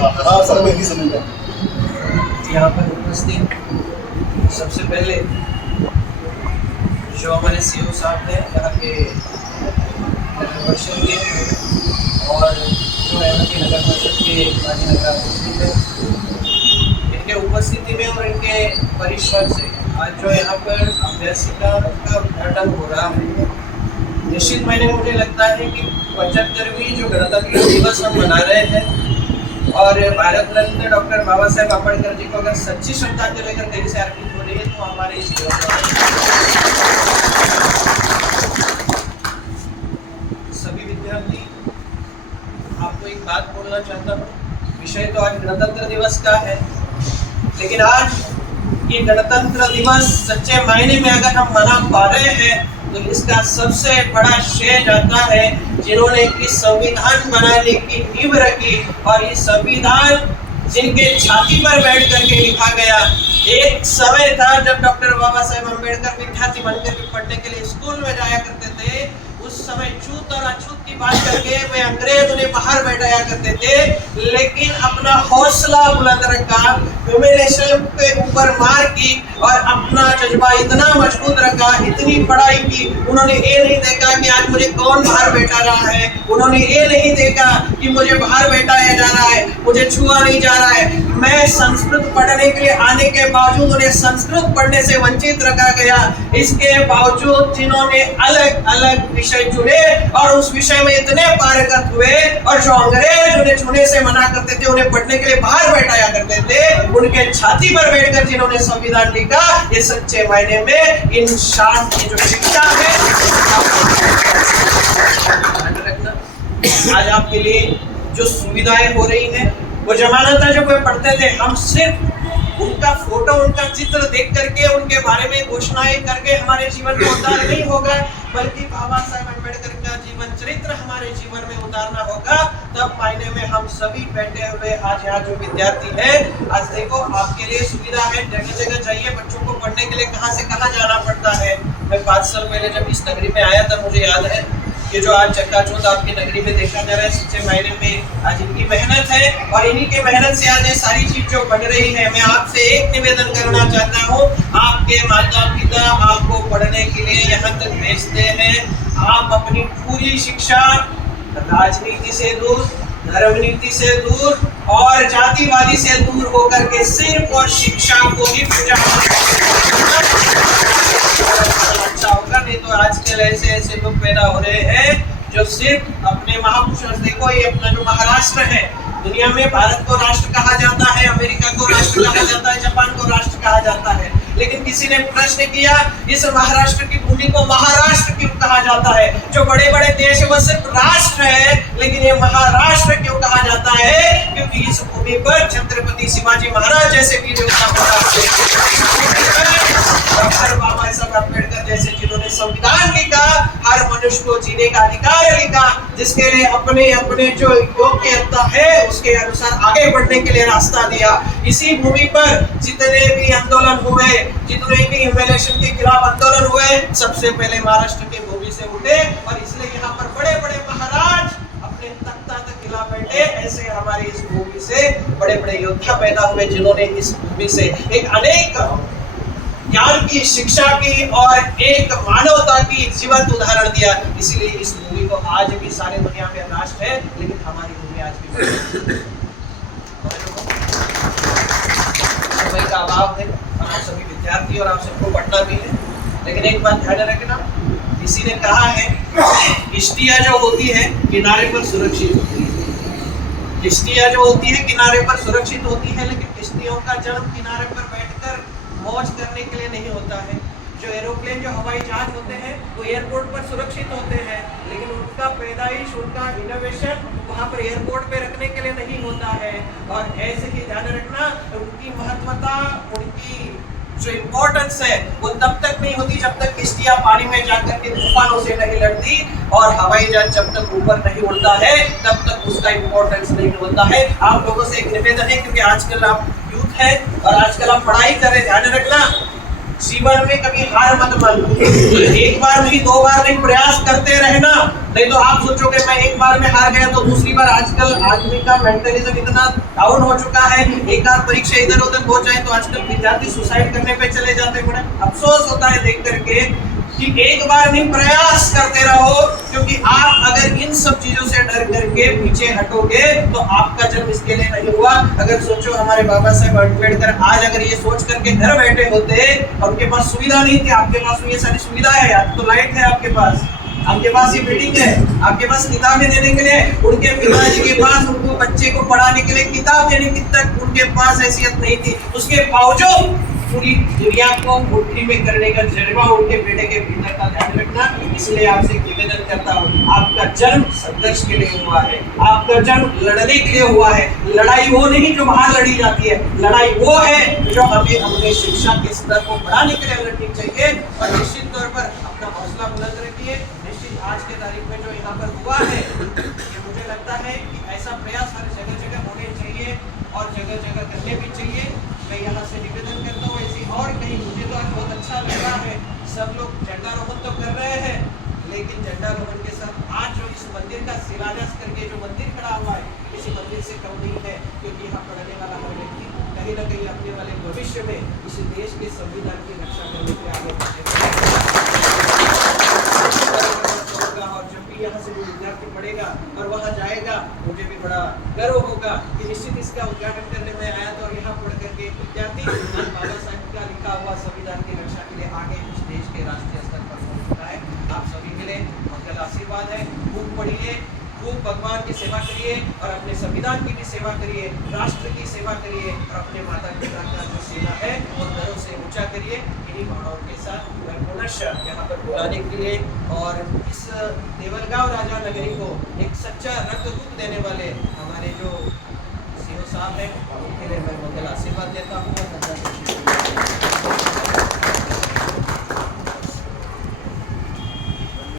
हाँ सर, मैं हिंदी समझूंगा। यहाँ पर उपस्थित सबसे पहले जो हमारे सीओ साहब हैं यहाँ के नगर परिषद के, और जो यहाँ के नगर परिषद के माजी नगर उपस्थित हैं, इनके उपस्थिति में और इनके परिश्रम से आज जो यहाँ पर अभ्यासिका का उद्घाटन हो रहा है, निश्चित मायने मुझे लगता है कि 75वीं जो गणतंत्र दिवस हम मना रहे हैं और भारत रत्न डॉक्टर बाबा साहेब अम्बेडकर जी को अगर सच्ची श्रद्धांजलि लेकर देश से अर्पित हो रही है तो हमारे इस सभी विद्यार्थी, आपको एक बात बोलना चाहता हूँ। विषय तो आज गणतंत्र दिवस का है, लेकिन आज ये गणतंत्र दिवस सच्चे मायने में अगर हम मना पा रहे हैं तो इसका सबसे बड़ा श्रेय जाता है जिन्होंने इस संविधान बनाने की नींव रखी, और इस संविधान जिनके छाती पर बैठ करके लिखा गया। एक समय था जब डॉक्टर बाबा साहेब अम्बेडकर विद्यार्थी बनकर के पढ़ने के लिए स्कूल में जाया करते थे, उस समय छूत और अछूत की बात करके वे अंग्रेज उन्हें बाहर बैठाया करते थे, लेकिन अपना हौसला बुलंद रखा, ह्यूमिलेशन के ऊपर मार की और अपना जज्बा इतना मजबूत रखा, इतनी पढ़ाई की। उन्होंने ये नहीं देखा कि आज मुझे कौन बाहर बैठा रहा है, उन्होंने ये नहीं देखा कि मुझे बाहर बैठाया जा रहा है, मुझे छुआ नहीं जा रहा है। मैं संस्कृत पढ़ने के लिए आने के बावजूद उन्हें संस्कृत पढ़ने से वंचित रखा गया। इसके बावजूद जिन्होंने अलग अलग विषय चुने और उस विषय में इतने पारंगत हुए, और जो अंग्रेज उन्हें चुने से मना करते थे, उन्हें पढ़ने के लिए बाहर बैठाया करते थे, उनके छाती पर बैठकर जिन्होंने संविधान लिखा, ये सच्चे मायने में इंसान की जो शिक्षा है आज आपके लिए जो सुविधाएं हो रही है, वो जमाना था जब वे पढ़ते थे, हम सिर्फ उनका फोटो, उनका चित्र देख करके उनके बारे में घोषणाएं करके हमारे जीवन में उतार नहीं होगा, बल्कि बाबा साहेब अम्बेडकर का जीवन चरित्र हमारे जीवन में उतारना होगा। तब मायने में हम सभी बैठे हुए आज यहाँ जो विद्यार्थी है, आज देखो आपके लिए सुविधा है, जगह जगह जाइए, बच्चों को पढ़ने के लिए कहाँ से कहाँ जाना पड़ता है। मैं 5 साल पहले जब इस नगरी में आया था, मुझे याद है ये जो आज चक्काचौंध आपकी नगरी में देखा जा रहा है, सच्चे मायने में आज इनकी मेहनत है, और इन्हीं की मेहनत से आज ये सारी चीज जो बन रही है। मैं आपसे एक निवेदन करना चाहता हूँ, आपके माता पिता आपको पढ़ने के लिए यहाँ तक भेजते हैं, आप अपनी पूरी शिक्षा राजनीति से दूर, धर्मनीति से दूर और जातिवादी से दूर होकर के सिर्फ और शिक्षा को ही अच्छा होगा। नहीं तो आजकल ऐसे ऐसे लोग पैदा हो रहे हैं जो सिर्फ अपने महापुरुष, देखो ये अपना जो महाराष्ट्र है, दुनिया में भारत को राष्ट्र कहा जाता है, अमेरिका को राष्ट्र कहा जाता है, जापान को राष्ट्र कहा जाता है, लेकिन किसी ने प्रश्न किया इस महाराष्ट्र की भूमि को महाराष्ट्र क्यों कहा जाता है? जो बड़े बड़े देश है वो सिर्फ राष्ट्र है, लेकिन ये महाराष्ट्र क्यों कहा जाता है? क्योंकि इस भूमि पर छत्रपति शिवाजी महाराज जैसे वीर योद्धा, डॉक्टर बाबा साहब अम्बेडकर जैसे जिन्होंने संविधान लिखा, हर मनुष्य को जीने का अधिकार लिखा, जिसके लिए अपने अपने जो योग्यता है उसके अनुसार आगे बढ़ने के लिए रास्ता दिया। इसी भूमि पर जितने भी आंदोलन हुए, जितने भी ह्यूमिलेशन के खिलाफ आंदोलन हुए, सबसे पहले महाराष्ट्र की भूमि से उठे, और इसलिए यहाँ पर बड़े बड़े महाराज अपने तख्ता तक हिला बैठे। ऐसे हमारी इस भूमि से बड़े बड़े योद्धा पैदा हुए जिन्होंने इस भूमि से एक अनेक ज्ञान की, शिक्षा की और एक मानवता की जीवंत उदाहरण दिया। इसीलिए इस भूमि को आज भी सारे दुनिया में राष्ट्र है, लेकिन हमारी भूमि आज भी समय का अभाव है, और आप सभी विद्यार्थी और आप सबको पढ़ना भी है। लेकिन एक बात ध्यान रखना, किसी ने कहा है किश्तियां जो होती है किनारे पर सुरक्षित होती है, किश्तियां जो होती है किनारे पर सुरक्षित होती है, लेकिन किश्तियों का जन्म किनारे पर बैठकर मौज करने के लिए नहीं होता है। जो एरोप्लेन, जो हवाई जहाज होते हैं वो एयरपोर्ट पर सुरक्षित होते हैं, लेकिन उनका पैदाइश, उनका इनोवेशन वहाँ पर एयरपोर्ट पे रखने के लिए नहीं होता है। और ऐसे ही ध्यान रखना, उनकी महत्वता, उनकी जो इम्पोर्टेंस है वो तब तक नहीं होती जब तक किश्तियां पानी में जाकर के तूफानों से नहीं लड़ती, और हवाई जहाज जब तक ऊपर नहीं उड़ता है तब तक उसका इम्पोर्टेंस नहीं होता है। आप लोगों से एक निवेदन है, क्योंकि आजकल आप यूथ है और आजकल आप पढ़ाई कर रहे, ध्यान रखना जीवन में कभी हार मत मानना। एक बार नहीं, दो बार नहीं, प्रयास करते रहना। नहीं तो आप सोचोगे मैं एक बार में हार गया तो दूसरी बार। आजकल आदमी का मेंटलिज्म इतना डाउन हो चुका है, एक आध परीक्षा इधर उधर हो जाए तो आजकल विद्यार्थी सुसाइड करने पे चले जाते हैं। बड़ा अफसोस होता है देख करके कि एक बार नहीं, प्रयास करते रहो। क्योंकि आप अगर इन सब चीजों से डर करके पीछे हटोगे तो आपका जन्म इसके लिए नहीं हुआ। अगर सोचो हमारे बाबा साहेब अम्बेडकर आज अगर ये सोच करके घर बैठे होते और उनके पास सुविधा नहीं थी, आपके पास ये सारी सुविधा है, आज तो लाइट है आपके पास, आपके पास ये बिल्डिंग है, आपके पास किताबें देने के लिए, उनके पिताजी के पास उनको बच्चे को पढ़ाने के लिए किताब देने की तक उनके पास हैसियत नहीं थी। उसके बावजूद पूरी दुनिया को मुट्ठी में करने का जज्बा उनके बेटे के भीतर का ध्यान रखना। इसलिए आपसे निवेदन करता हूँ, आपका जन्म संघर्ष के लिए हुआ है, आपका जन्म लड़ने के लिए हुआ है। लड़ाई वो नहीं जो बाहर लड़ी जाती है, लड़ाई वो है जो हमें अपने शिक्षा के स्तर को बढ़ाने के लिए लड़नी चाहिए। और निश्चित तौर पर अपना हौसला बुलंद रखिए। निश्चित आज के तारीख में जो यहाँ पर हुआ है, ये मुझे लगता है कि ऐसा प्रयास हर जगह जगह होने चाहिए और जगह जगह करने भी चाहिए। मैं यहाँ से निवेदन करता हूँ ऐसी और कहीं, मुझे तो आज बहुत अच्छा लग रहा है। सब लोग झंडारोहण तो कर रहे हैं, लेकिन झंडारोहण के साथ आज जो इस मंदिर का शिलान्यास करके जो मंदिर खड़ा हुआ है, किसी मंदिर से कम नहीं है। क्योंकि यहाँ पढ़ने वाला हर व्यक्ति कहीं ना कहीं अपने वाले भविष्य में इस देश के संविधान की रक्षा करने के आगे बढ़ेगा। और जब भी यहाँ से जो विद्यार्थी पढ़ेगा और वहाँ जाएगा, मुझे भी बड़ा गर्व होगा कि निश्चित इसका उद्घाटन करने में आया था और यहाँ पढ़ करके एक विद्यार्थी बाबा साहब का लिखा हुआ संविधान की रक्षा के लिए आगे उस देश के राष्ट्रीय स्तर पर पहुँच चुका है। आप सभी मिले, मंगल आशीर्वाद है। खूब पढ़िए, खूब भगवान की सेवा करिए और अपने संविधान की भी सेवा करिए, राष्ट्र की सेवा करिए और अपने माता पिता का जो सेवा है वो गर्व से ऊंचा करिए। इन्हीं भावनाओं के साथ मैं पुनः यहाँ पर बुलाने के लिए और इस देवलगांव राजा नगरी को एक सच्चा रक्तदूत देने वाले हमारे जो सीओ साहब हैं, उनके लिए मैं मंगल आशीर्वाद देता हूँ।